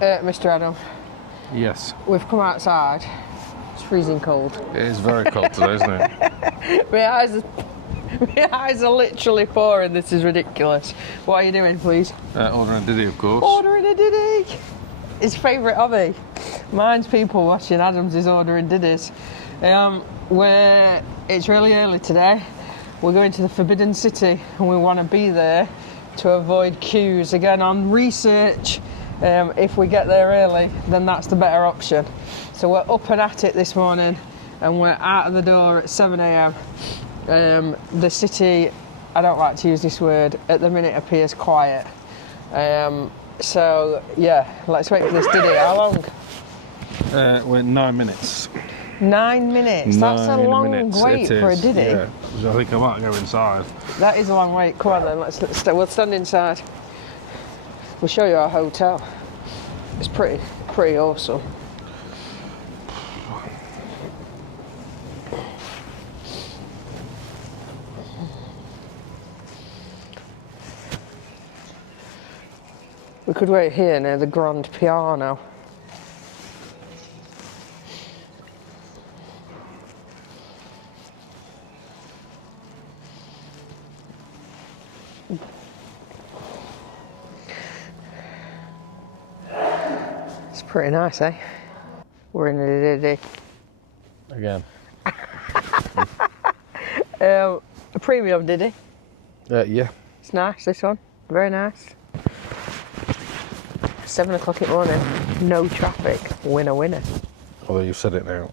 Mr. Adam. Yes. We've come outside. It's freezing cold. It is very cold today, isn't it? My eyes are literally pouring. This is ridiculous. What are you doing, please? Ordering a Diddy, of course. Ordering a Diddy. His favourite hobby. Mine's people watching. Adam's is ordering Diddies. It's really early today. We're going to the Forbidden City and we want to be there to avoid queues. Again, on research, if we get there early, then that's the better option. So we're up and at it this morning and we're out of the door at 7 a.m. The city, I don't like to use this word, at the minute appears quiet. So yeah, let's wait for this Diddy. How long? We're 9 minutes. 9 minutes? That's a long wait for a Diddy. Yeah, so I think I might go inside. That is a long wait. Come on then, we'll stand inside. We'll show you our hotel. It's pretty awesome. We could wait here near the grand piano. It's pretty nice, eh? We're in a Diddy. Again. A premium Diddy. Yeah. It's nice, this one. Very nice. 7 o'clock in the morning, no traffic. Winner, winner. Although you've said it now.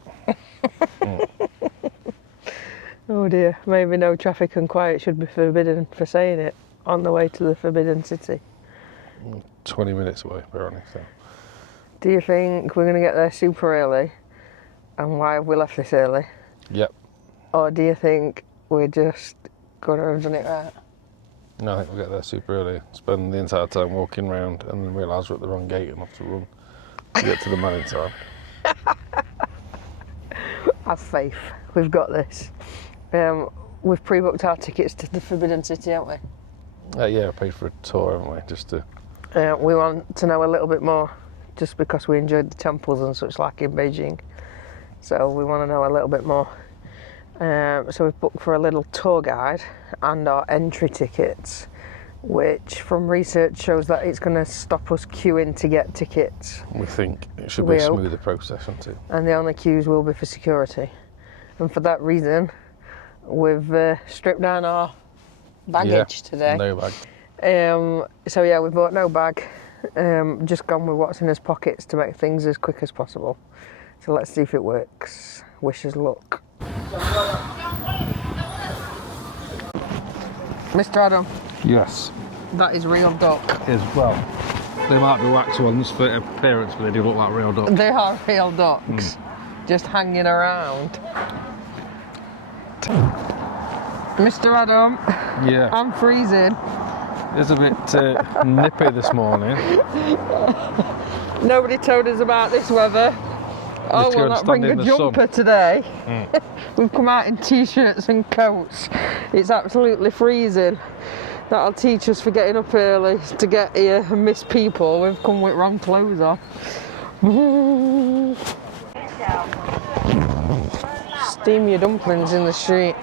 Oh dear, maybe no traffic and quiet should be forbidden for saying it on the way to the Forbidden City. 20 minutes away, apparently. So. Do you think we're going to get there super early? And why have we left this early? Yep. Or do you think we're just going to have done it right? No, I think we'll get there super early, spend the entire time walking around and then realise we're at the wrong gate and have to run to get to the man in time. Have faith, we've got this. We've pre-booked our tickets to the Forbidden City, haven't we? Yeah, I paid for a tour, haven't we, just to... We want to know a little bit more, just because we enjoyed the temples and such like in Beijing. So we want to know a little bit more. So we've booked for a little tour guide and our entry tickets, which from research shows that it's going to stop us queuing to get tickets. We think it should be a smoother process, shouldn't it? And the only queues will be for security. And for that reason, we've stripped down our baggage today. No bag. So yeah, we've bought no bag. Just gone with what's in his pockets to make things as quick as possible. So let's see if it works. Wish us luck. Mr. Adam. Yes. That is real duck. As well. They might be wax ones for appearance, but they do look like real ducks. They are real ducks. Just hanging around. Mr. Adam. Yeah. I'm freezing. It's a bit nippy this morning. Nobody told us about this weather. Oh, we'll not bring a jumper today. We've come out in t-shirts and coats. It's absolutely freezing. That'll teach us for getting up early to get here and miss people. We've come with wrong clothes on. Steam your dumplings in the street.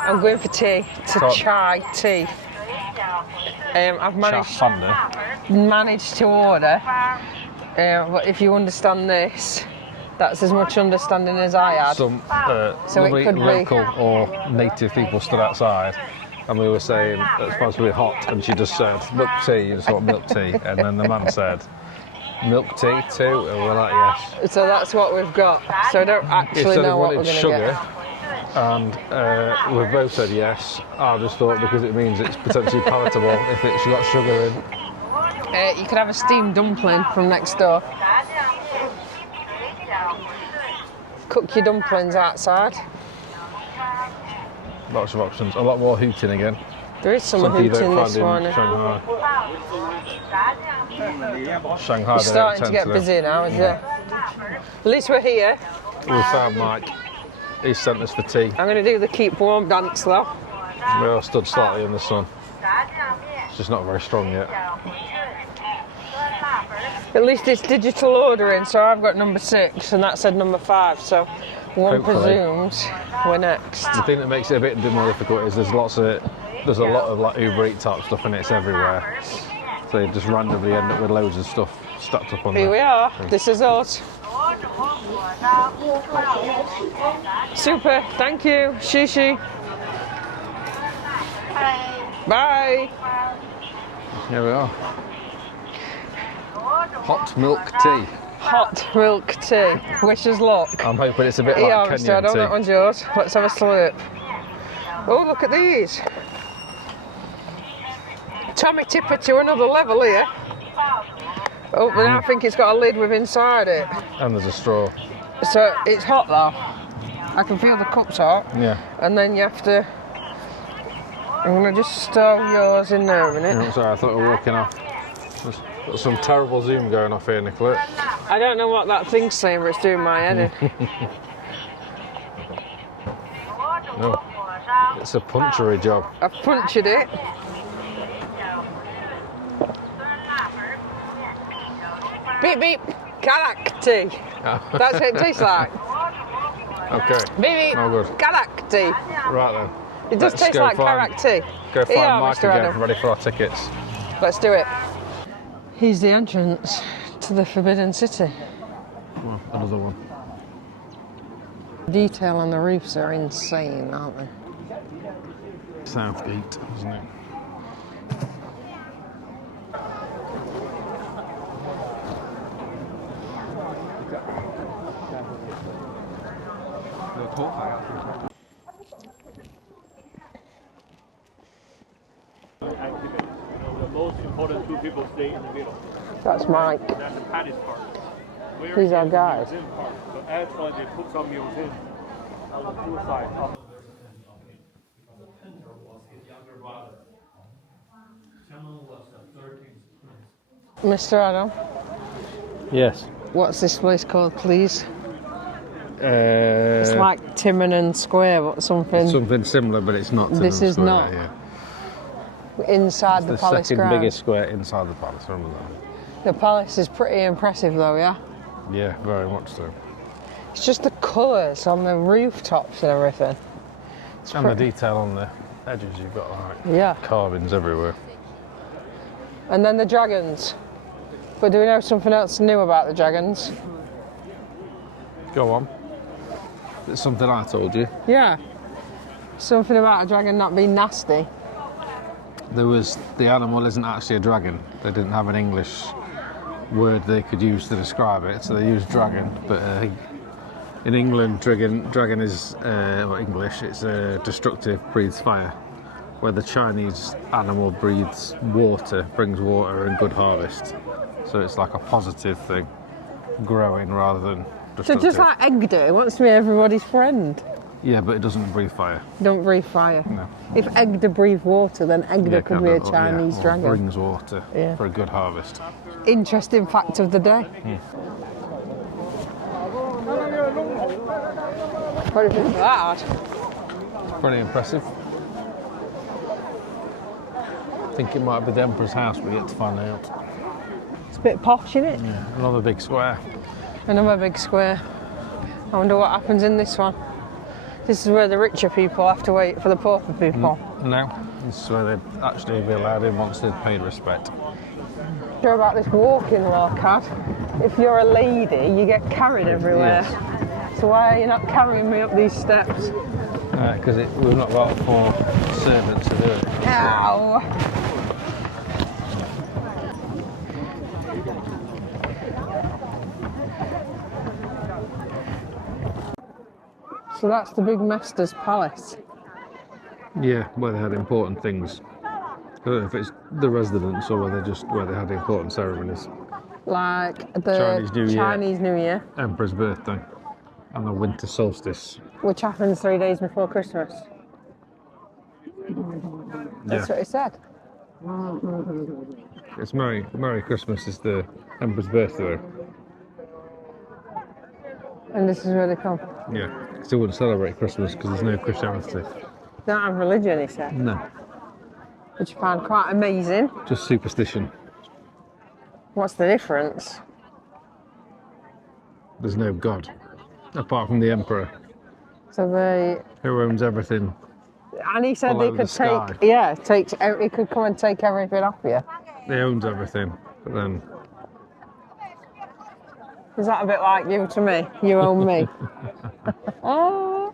I'm going for tea, chai tea. I've managed to order, but if you understand this, that's as much understanding as I had. Some so lovely it could local or native people stood outside and we were saying it's supposed to be hot and she just said milk tea, you just want milk tea, and then the man said milk tea too, and we're like yes. So that's what we've got. So I don't actually know what we're going to get. And we've both said yes. I just thought because it means it's potentially palatable if it's got sugar in. You could have a steamed dumpling from next door. Cook your dumplings outside. Lots of options. A lot more hooting again. There is some Something you hooting don't this find morning. in Shanghai. Shanghai, It's they starting to don't get tend to. busy now, isn't it? At least we're here. We found Mike. He sent us for tea. I'm going to do the keep warm dance though. We all stood slightly in the sun. It's just not very strong yet. At least it's digital ordering, so I've got number 6 and that said number 5, so one Hopefully. presumes we're next. The thing that makes it a bit more difficult is there's a lot of like Uber Eats type stuff and it's everywhere. So you just randomly end up with loads of stuff stacked up on there. Here we are, this is us. Super, thank you, Shishi. Bye. Here we are. Hot milk tea. Hot milk tea. Wish us luck. I'm hoping it's a bit Yeah, like Mr. Adam, Kenyan that tea. one's yours. Let's have a slurp. Oh, look at these. Tommy Tipper to another level here. Oh, but now I think it's got a lid with inside it. And there's a straw. So it's hot though. I can feel the cup's hot. Yeah. And then you have to... I'm going to just stow yours in there a minute. I'm sorry, I thought we were walking off. There's got some terrible zoom going off here, Nicola. I don't know what that thing's saying, but it's doing my head in. No. It's a punchery job. I've punctured it. Beep beep, Karak tea. That's what it tastes like. Okay. Beep beep, No good. Karak tea. Right then. It does Let's taste go like find- Karak tea. Go find Yeah, Mike Mr. again, Adam. ready for our tickets. Let's do it. Here's the entrance to the Forbidden City. Well, another one. Detail on the roofs are insane, aren't they? Southgate, isn't it? The most important two people stay in the middle. That's Mike. That's the Paris part. Where These are is the guys. museum part? So actually they put some museum on the two sides. Mr. Adam, Yes. what's this place called, please? It's like Tiananmen Square, but something something similar, but it's not. This Tiananmen is Square, not. Yeah. inside the The palace second grounds. biggest square inside the palace. Remember that? The palace is pretty impressive though, yeah? Yeah, very much so. It's just the colours on the rooftops and everything. It's And the pretty- detail on the edges, you've got like Yeah. carvings everywhere. And then the dragons. But do we know something else new about the dragons? Go on. It's something I told you. Yeah. Something about a dragon not being nasty. The animal isn't actually a dragon. They didn't have an English word they could use to describe it, so they used dragon. But in England, dragon is English. It's destructive, breathes fire. Where the Chinese animal breathes water, brings water and good harvest. So it's like a positive thing, growing rather than So destructive. just like Egder, it wants to be everybody's friend. Yeah, but it doesn't breathe fire. Don't breathe fire. No. If Egder breathed water, then Egder Yeah, could be a kind of, Chinese or dragon. brings water Yeah. for a good harvest. Interesting fact of the day. What do you think of that? Pretty impressive. I think it might be the Emperor's house, we get to find out. It's a bit posh, isn't it? Yeah, another big square. Another big square. I wonder what happens in this one. This is where the richer people have to wait for the poorer people. No, this is where they'd actually be allowed in once they'd paid respect. Sure about this walking law, Cad. If you're a lady, you get carried everywhere. So why are you not carrying me up these steps? Because we've not got 4 servants to do it. Ow! So that's the big Master's Palace. Yeah, where they had important things. I don't know if it's the residence or where they had important ceremonies. Like the Chinese New Year. New Year, Emperor's birthday and the winter solstice. which happens 3 days before Christmas. That's what he said. It's Merry Christmas is the Emperor's birthday. And this is where they come. Yeah, because they wouldn't celebrate Christmas because there's no Christianity. They don't have religion, he said. No, Which I found quite amazing. just superstition. What's the difference? There's no God apart from the Emperor, So they... who owns everything. And he said they Below could the sky. take... Yeah, he could come and take everything off you. He owns everything, but then Is that a bit like you to me? You own me. Oh.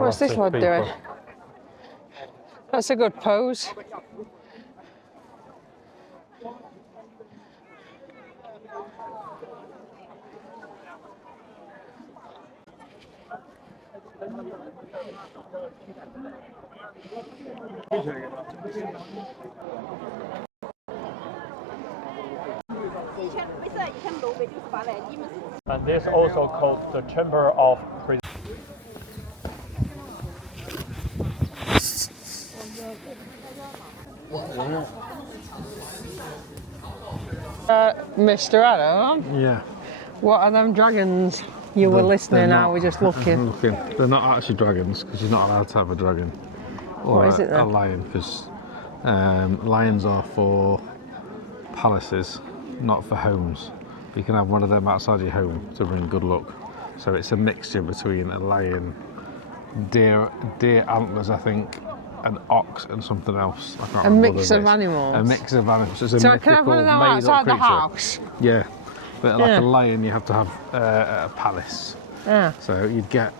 What's this one doing? That's a good pose. And this also called the Chamber of Presidents. Mr. Adam, yeah. what are them dragons? You were listening, now we're just looking. They're not actually dragons because you're not allowed to have a dragon or What is it then? a lion because lions are for palaces, not for homes. You can have one of them outside your home to bring good luck. So it's a mixture between a lion, deer antlers, I think, an ox and something else. I can't A remember mix what it of is. animals? A mix of animals. It's a So can I have one of them made-up outside the creature. house? Yeah, but like Yeah. a lion, you have to have a palace. Yeah. So you'd get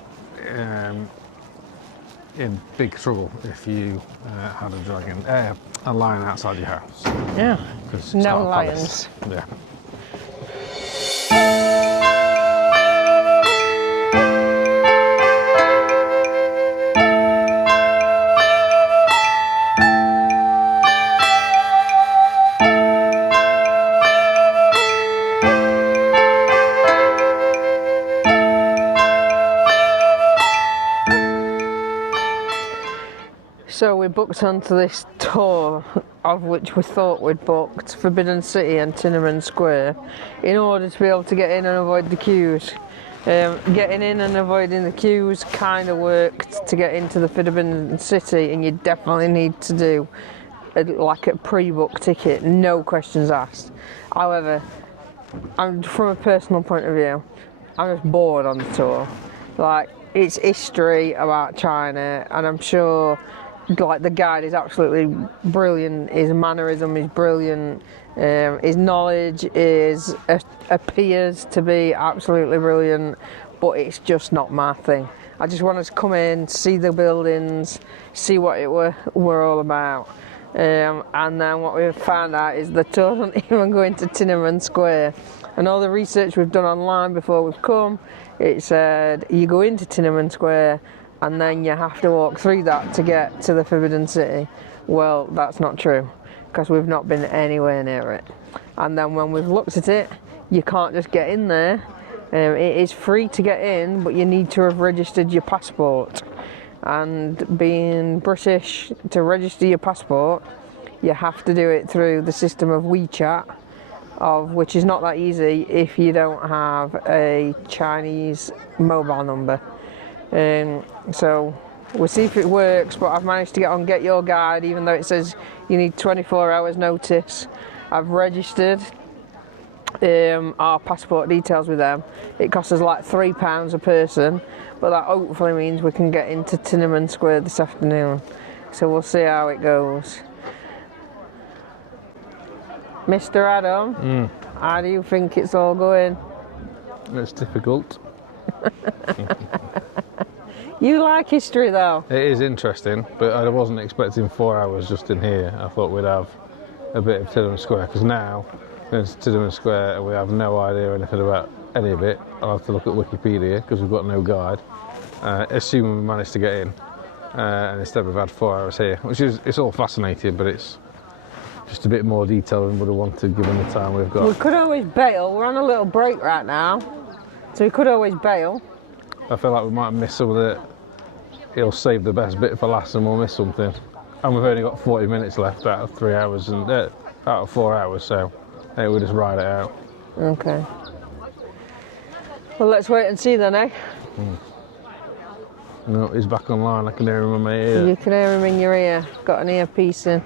in big trouble if you had a lion outside your house. Yeah. 'Cause it's No not a lions. palace. Yeah. So we booked onto this tour, of which we thought we'd booked Forbidden City and Tiananmen Square, in order to be able to get in and avoid the queues. Getting in and avoiding the queues kind of worked to get into the Forbidden City, and you definitely need to do like a pre-book ticket, no questions asked. However, from a personal point of view, I'm just bored on the tour. Like, it's history about China, and I'm sure like the guide is absolutely brilliant, his mannerism is brilliant, his knowledge appears to be absolutely brilliant, but it's just not my thing. I just wanted to come in, see the buildings, see what it were all about, and then what we found out is the tour doesn't even go into Tiananmen Square. And all the research we've done online before we've come, it said you go into Tiananmen Square and then you have to walk through that to get to the Forbidden City. Well, that's not true, because we've not been anywhere near it. And then when we've looked at it, you can't just get in there. It is free to get in, but you need to have registered your passport. And being British, to register your passport, you have to do it through the system of WeChat, which is not that easy if you don't have a Chinese mobile number. So we'll see if it works, but I've managed to get on Get Your Guide, even though it says you need 24 hours notice. I've registered our passport details with them. It costs us like £3 a person, but that hopefully means we can get into Tiananmen Square this afternoon. So we'll see how it goes. Mr. Adam, how do you think it's all going? It's difficult. You like history though? It is interesting, but I wasn't expecting 4 hours just in here. I thought we'd have a bit of Tiananmen Square, because now going to Tiananmen Square and we have no idea anything about any of it. I'll have to look at Wikipedia because we've got no guide, assuming we managed to get in. And instead we've had 4 hours here, it's all fascinating, but it's just a bit more detail than would have wanted given the time we've got. We could always bail. We're on a little break right now. So we could always bail. I feel like we might miss some of the. He'll save the best bit for last, and we'll miss something. And we've only got 40 minutes left out of 3 hours and out of 4 hours, so I think we'll just ride it out. Okay. Well, let's wait and see then, eh? No, he's back online. I can hear him in my ear. You can hear him in your ear. Got an earpiece in.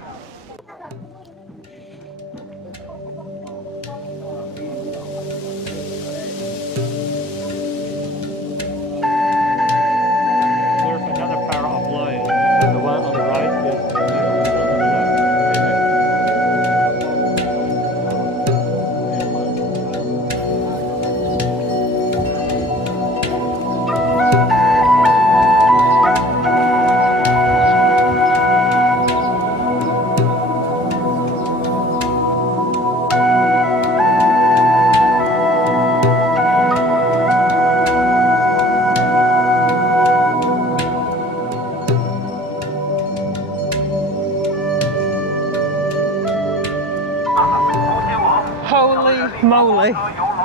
There's another pair of lions, and the one on the right is the Holy moly.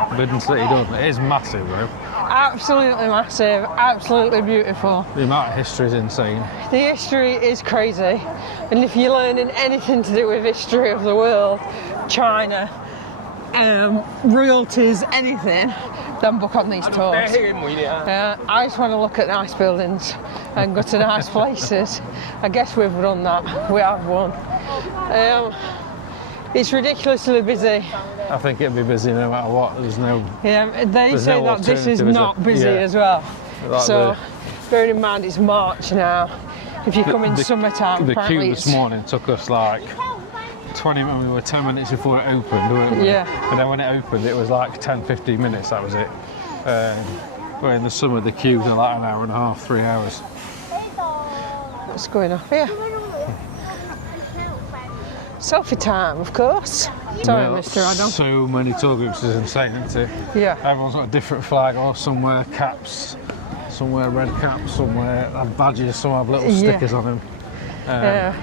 Forbidden City, doesn't it? It is massive, bro. Absolutely massive, absolutely beautiful. The amount of history is insane. The history is crazy. And if you're learning anything to do with history of the world, China, royalties, anything, then book on these tours. I just want to look at nice buildings and go to nice places. I guess we've done that. We have won. It's ridiculously busy. I think it'll be busy no matter what. There's no. Yeah, they There's say no that this is alternative, is not it? busy Yeah. as well. Like So, bearing in mind it's March now. If you come in summertime, The apparently queue this it's morning took us like 20 minutes. We were 10 minutes before it opened, weren't we? Yeah. And then when it opened, it was like 10, 15 minutes. That was it. But in the summer, the queues are like an hour and a half, 3 hours. what's going on here. Selfie time, of course. Sorry, Well, Mr. Adam. So many tour groups is insane, isn't it? Yeah. Everyone's got a different flag, or some wear caps, some wear red caps, some wear have badges, some have little Yeah. stickers on them.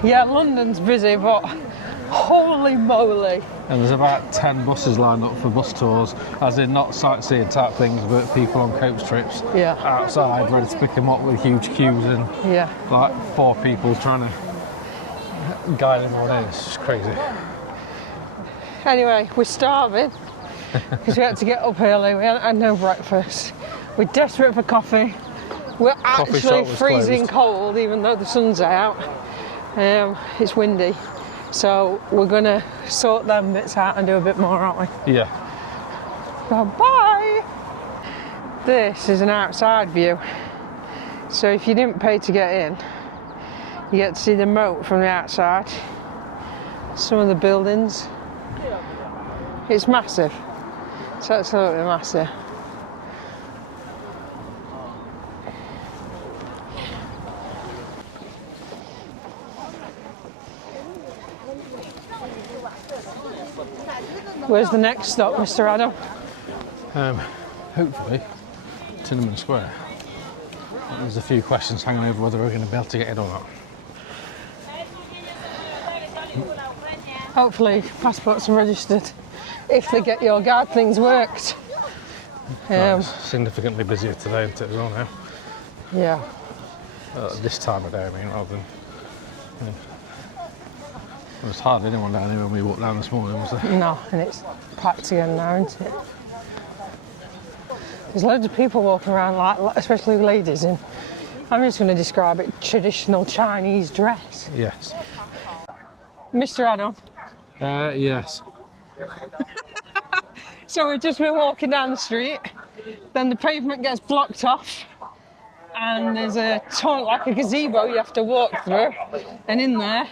Yeah, London's busy, but holy moly. And there's about 10 buses lined up for bus tours, as in not sightseeing type things, but people on coach trips Yeah. outside ready to pick them up with huge queues and Yeah. like 4 people trying to guide everyone in. It's just crazy. Anyway, we're starving because we had to get up early. We hadn't had no breakfast. We're desperate for coffee. We're Coffee actually shop was freezing closed. cold, even though the sun's out. It's windy. So we're going to sort them bits out and do a bit more, aren't we? Yeah. Bye-bye. This is an outside view. So if you didn't pay to get in, you get to see the moat from the outside. Some of the buildings. It's massive. It's absolutely massive. Where's the next stop, Mr. Adam? Hopefully, Tiananmen Square. There's a few questions hanging over whether we're going to be able to get in or not. Hopefully passports are registered if they get your guard things worked. It's significantly busier today, isn't it, as well now? Yeah. This time of day, I mean, rather than. There was hardly anyone down here when we walked down this morning, was there? No, and it's packed again now, isn't it? There's loads of people walking around, like especially ladies in, I'm just going to describe it, traditional Chinese dress. Yes. Mr. Adam, Yes. so we've just been walking down the street, then the pavement gets blocked off, and there's a tunnel, like a gazebo you have to walk through, and in there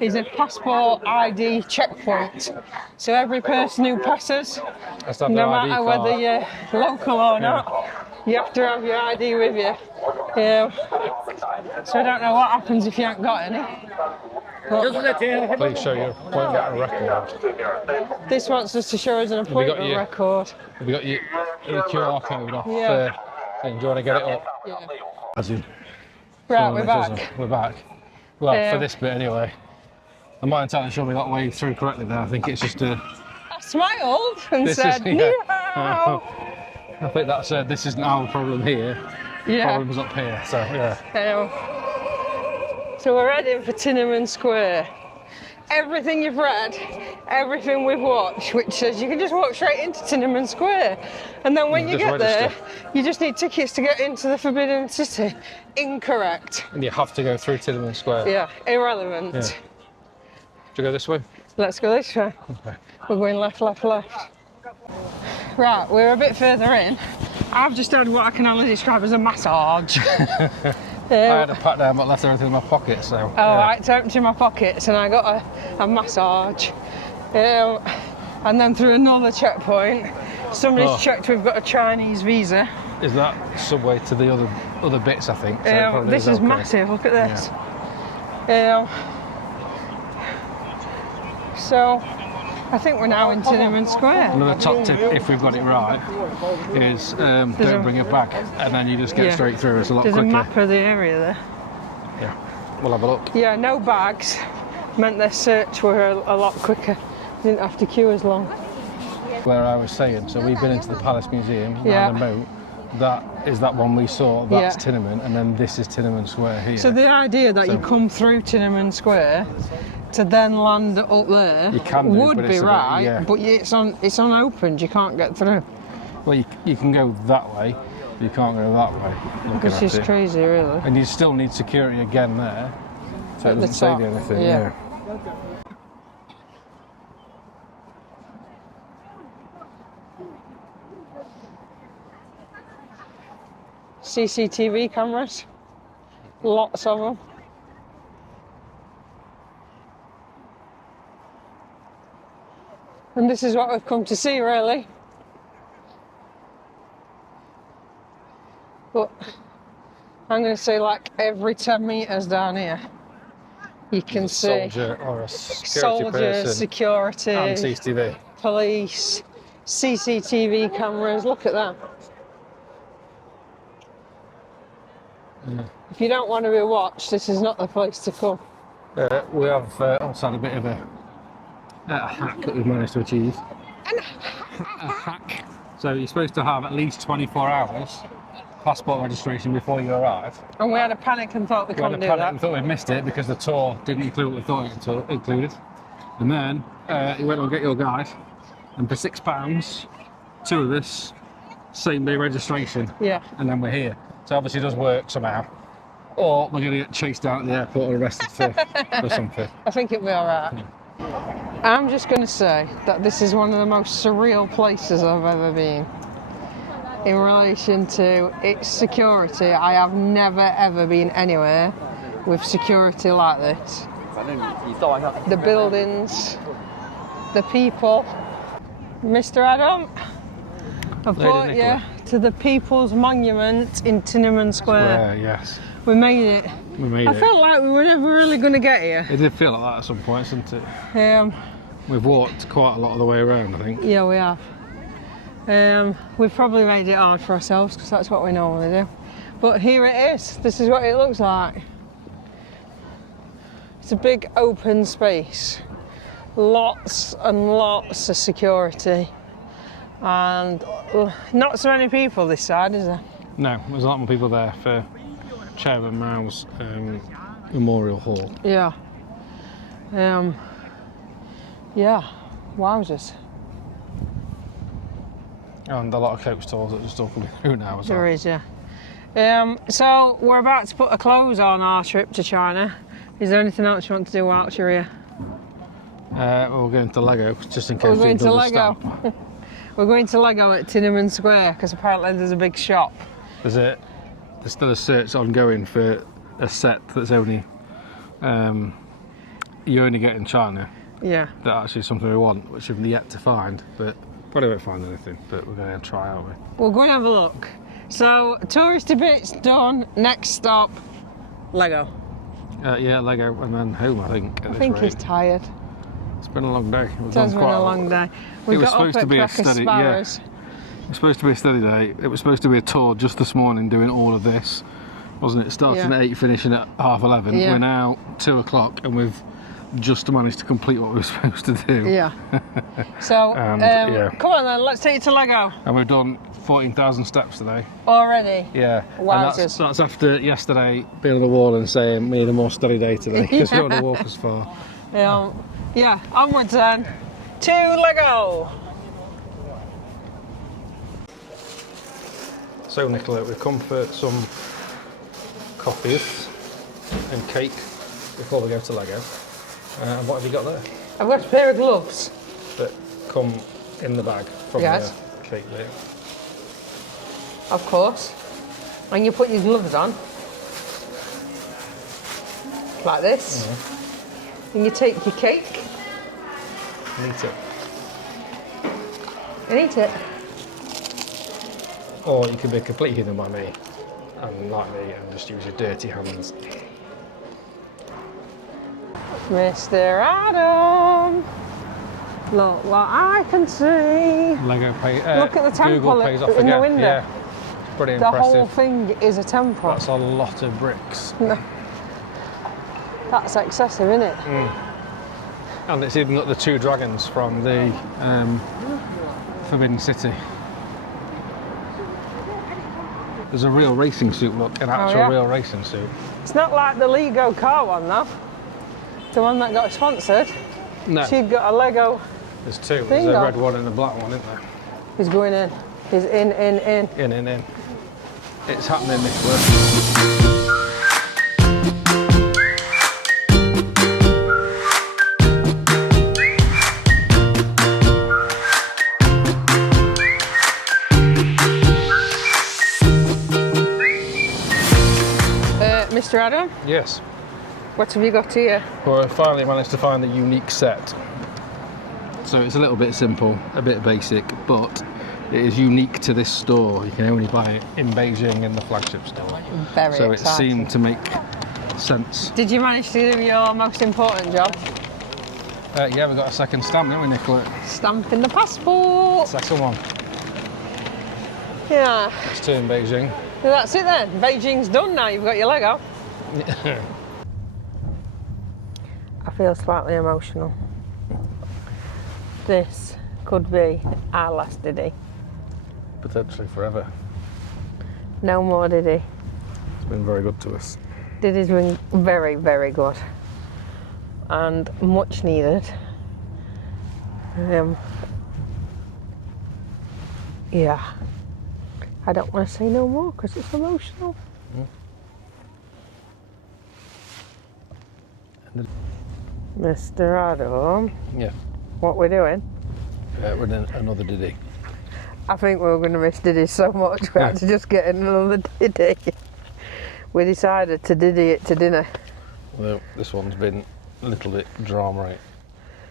is a passport ID checkpoint. So every person who passes, Let's have no their ID matter card. whether you're local or not, you have to have your ID with you. So I don't know what happens if you haven't got any. But Please show your appointment record. this wants us to show us an Have we got appointment your- record. Have you got your QR code off? Yeah. Thing? Do you want to get it up? Yeah. As in, Right, we're back. We're back. Well, Yeah. for this bit anyway. I'm not entirely sure we got waved through correctly there. I think it's just a. I smiled and This said, is- "Ni yeah. hao." I think that's this isn't our problem here. Yeah. Problem's up here. So yeah. So we're heading for Tiananmen Square. Everything you've read, everything we've watched, which says you can just walk straight into Tiananmen Square. And then when you get there, you just need tickets to get into the Forbidden City. Incorrect. And you have to go through Tiananmen Square. Yeah, irrelevant. Yeah. Do you go this way? Let's go this way. Okay. We're going left, left, left. Right, we're a bit further in. I've just had what I can only describe as a massage. I had a pat down but left everything in my pocket, so. Oh, I had to empty my pockets and I got a massage. And then through another checkpoint, somebody's checked we've got a Chinese visa. Is that subway to the other bits, I think? So this is massive, look at this. Yeah. So, I think we're now in Tiananmen Square. Another top tip, if we've got it right, is don't bring a bag, and then you just get straight through. It's a lot quicker. There's a map of the area there. Yeah, we'll have a look. Yeah, no bags meant their search were a lot quicker. Didn't have to queue as long. Where I was saying, so we've been into the Palace Museum, and the moat. That is that one we saw, that's Tiananmen, and then this is Tiananmen Square here. So the idea that you come through Tiananmen Square to then land up there would be right, but it's unopened, you can't get through. Well, you can go that way, but you can't go that way. Which is crazy, really. And you still need security again there, so it doesn't say anything. Yeah. CCTV cameras, lots of them. And this is what we've come to see, really. But I'm going to say, like, every 10 metres down here, you can see soldier or a security person, security, and CCTV, police, CCTV cameras. Look at that. Yeah. If you don't want to be watched, this is not the place to come. We have also had a bit of a hack that we've managed to achieve. A hack. So you're supposed to have at least 24 hours passport registration before you arrive. And we had a panic and thought we couldn't do that. And thought we'd missed it because the tour didn't include what we thought it included. And then you went on Get Your Guide, and for £6, two of us, same day registration. Yeah. And then we're here. So obviously it does work somehow. Or we're going to get chased down at the airport or arrested for something. I think it'll be all right. I'm just going to say that this is one of the most surreal places I've ever been. In relation to its security, I have never ever been anywhere with security like this. The buildings, the people. Mr. Adam, I've brought you to the People's Monument in Tiananmen Square. Yes. We made it. We made it. I felt like we were never really going to get here. It did feel like that at some points, didn't it? We've walked quite a lot of the way around, I think. Yeah, we have. We've probably made it hard for ourselves because that's what we normally do. But here it is. This is what it looks like. It's a big open space. Lots and lots of security. And not so many people this side, is there? No, there's a lot more people there for Chairman Mao's Memorial Hall. Yeah. Yeah, wowzers. And a lot of coach tours that are still coming through now as well. There is, yeah. So we're about to put a close on our trip to China. Is there anything else you want to do whilst you're here? We're going to Lego, just in case we're going to Lego. We're going to Lego at Tiananmen Square because apparently there's a big shop. There's still a search ongoing for a set that's only you only get in China. Yeah. That actually is something we want, which we've yet to find, but probably won't find anything. But we're going to try, aren't we? We're going to have a look. So touristy bits done. Next stop, Lego. Yeah, Lego, and then home. I think he's tired. It's been a long day. It has been a long day. It was supposed to be a study. Yeah. It was supposed to be a study day. It was supposed to be a tour just this morning, doing all of this, wasn't it? Starting at 8, finishing at 11:30. Yeah. We're now 2 o'clock, and we've just managed to complete what we were supposed to do. Yeah. So, Yeah. come on then, let's take you to Lego. And we've done 14,000 steps today. Already? Yeah. Wowzers. And that's after yesterday being on the wall and saying we need a more steady day today because we don't want to walk as far. Yeah, onwards then. To Lego. So Nicola, we've come for some coffees and cake before we go to Lego. And what have you got there? I've got a pair of gloves. That come in the bag from Yes. the cake there. Of course. And you put your gloves on. Like this. And you take your cake And eat it. and eat it. Or you could be completely hidden by me and like me and just use your dirty hands. Mr. Adam, look what I can see. Lego pay. Look at the temple Google pays off in the again. window. Yeah, it's pretty The impressive. whole thing is a temple. That's a lot of bricks. That's excessive, isn't it? And it's even got the two dragons from the Forbidden City. There's a real racing suit, look, an actual yeah? real racing suit. It's not like the Lego car one though. The one that got sponsored. No, She'd got a Lego. there's two. There's Bingo. a red one and a black one, isn't there? He's going in. He's in. In. It's happening, Nicola. Mr. Adam, Yes. what have you got here? Well, I finally managed to find the unique set. So it's a little bit simple, a bit basic, but it is unique to this store. You can only buy it in Beijing in the flagship store. Very So it exciting. seemed to make sense. Did you manage to do your most important job? Yeah, we got a second stamp, didn't we, Nicola? Stamping the passport. Second one. Yeah. It's two in Beijing. Well, that's it then. Beijing's done now. You've got your Lego. I feel slightly emotional. This could be our last Diddy. Potentially forever. No more Diddy. It's been very good to us. Diddy's been very, very good. And much needed. Yeah. I don't want to say no more because it's emotional. Mr. Adam, Yeah. what we're doing? We're in another Diddy. I think we were going to miss Diddy so much we had to just get another Diddy. We decided to Diddy it to dinner. Well, this one's been a little bit drama.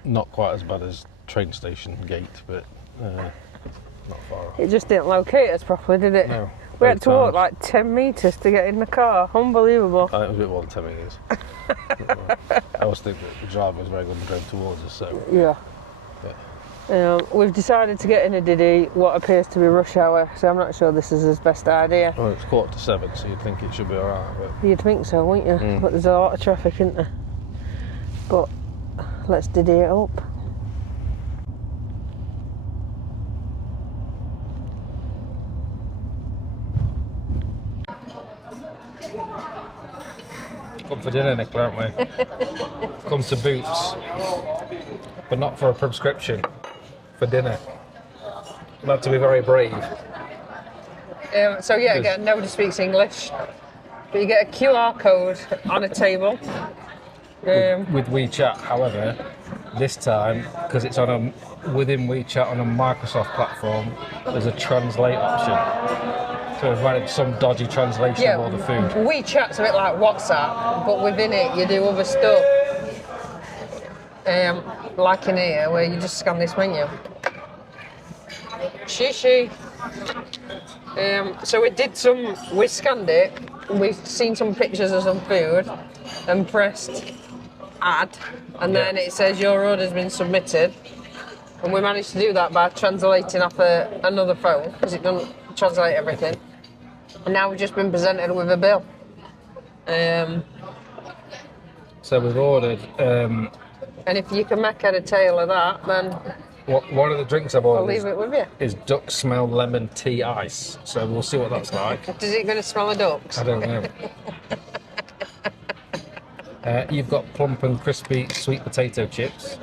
Not quite as bad as train station gate, but not far off. It just didn't locate us properly, did it? No. We had to walk times. like 10 metres to get in the car. Unbelievable. It was a bit more than 10 metres. I always think that the driver was very good and drove towards us, so. Yeah. We've decided to get in a Diddy what appears to be rush hour, so I'm not sure this is his best idea. Well, it's 7:15, so you'd think it should be alright, but. You'd think so, wouldn't you? But there's a lot of traffic, isn't there? But let's Diddy it up. Come for dinner, Nicola, aren't we? Come to Boots, but not for a prescription, for dinner. We have to be very brave. So yeah, again, nobody speaks English, but you get a QR code on a table. With WeChat, however, this time, because it's on within WeChat on a Microsoft platform, there's a translate option. So we've managed some dodgy translation of all the food. WeChat's a bit like WhatsApp, but within it you do other stuff. Like in here, where you just scan this menu. Shishi. So we scanned it, we've seen some pictures of some food, and pressed add, and then it says your order's been submitted. And we managed to do that by translating off another phone, because it doesn't translate everything. And now we've just been presented with a bill. So we've ordered And if you can make head or tail of that, then One of the drinks I've I'll ordered leave it with you. is duck smell lemon tea ice. So we'll see what that's like. Is it going to smell of ducks? I don't know. You've got plump and crispy sweet potato chips.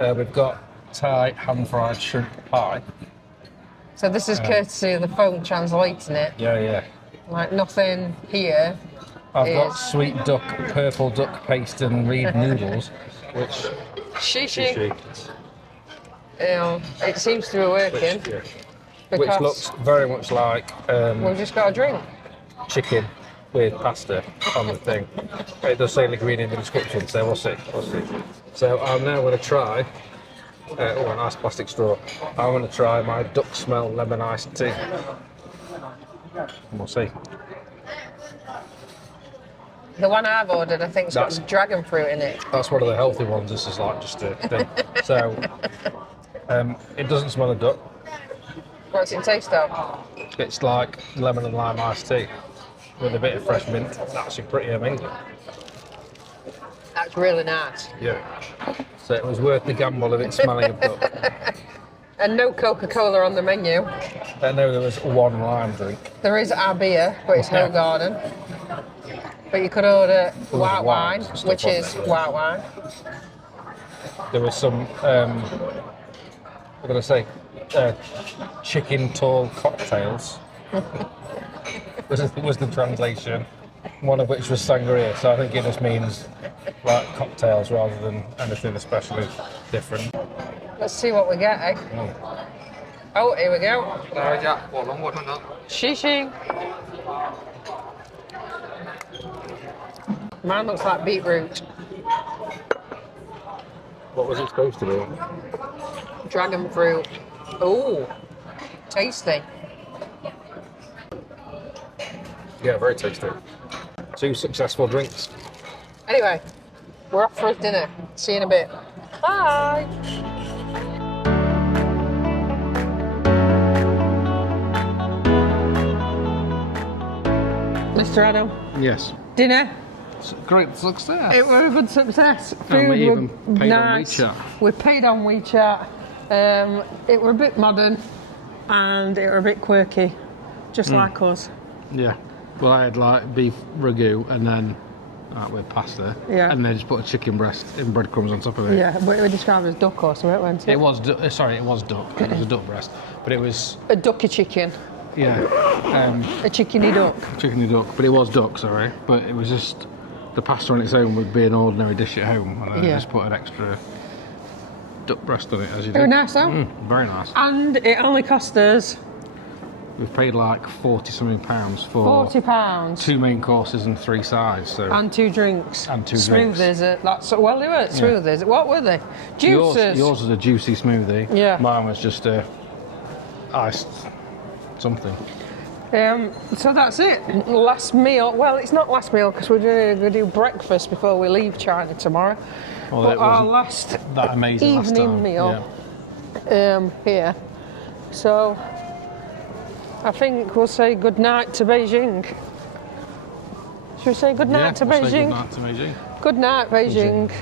We've got Thai hand-fried shrimp pie. So this is courtesy of the phone translating it. Yeah. Like nothing here. I've got sweet duck, purple duck paste and reed noodles, which... Shishi. It seems to be working. Which looks very much like we've just got a drink. chicken with pasta on the thing. It does say in the green in the description, so we'll see. So I'm now going to try. A nice plastic straw. I'm going to try my duck smell lemon iced tea. And we'll see. The one I've ordered, I think, has got dragon fruit in it. That's one of the healthy ones. This is like just a thing. So it doesn't smell of duck. What's it taste of? It's like lemon and lime iced tea with a bit of fresh mint. It's actually pretty amazing. That's really nice. Yeah. So it was worth the gamble of it smelling of duck. And no Coca-Cola on the menu. I know there was one lime drink. There is our beer, but it's no garden. But you could order white wine, which is white wine. There was some, chicken tall cocktails. was the translation. One of which was sangria, so I think it just means like cocktails rather than anything especially different. Let's see what we get, eh? Oh, here we go. Shishi. Mine looks like beetroot. What was it supposed to be? Dragon fruit. Ooh, tasty. Yeah, very tasty. 2 successful drinks. Anyway, we're off for dinner. See you in a bit. Bye. Mr. Adam, Yes. dinner. Great success. It was a good success. And we even were paid on nice. WeChat. We paid on WeChat. It were a bit modern and it were a bit quirky, just like us. Yeah. Well, I had like beef ragu and then with pasta. Yeah. And then just put a chicken breast in breadcrumbs on top of it. Yeah, but it was described as duck or something, wasn't it? It was, it was duck. It was a duck breast. But it was, A ducky chicken. yeah, A chickeny duck. chickeny duck. But it was duck, sorry. But it was just, the pasta on its own would be an ordinary dish at home. And then I just put an extra duck breast on it, as you do. Very nice though. Very nice. And it only cost us We've paid like £40-something for £40. 2 main courses and 3 sides. So And 2 drinks. And 2 smoothies. drinks. That's well, they weren't smoothies. What were they? Juices. Yours was a juicy smoothie. Yeah. Mine was just a iced something. So that's it. Last meal. Well, it's not last meal because we're going to do breakfast before we leave China tomorrow. Well, but it our wasn't last that amazing last evening time. meal here. So I think we'll say good night to Beijing. Should we say good night to we'll say Beijing? Good night to Beijing. Good night, Beijing.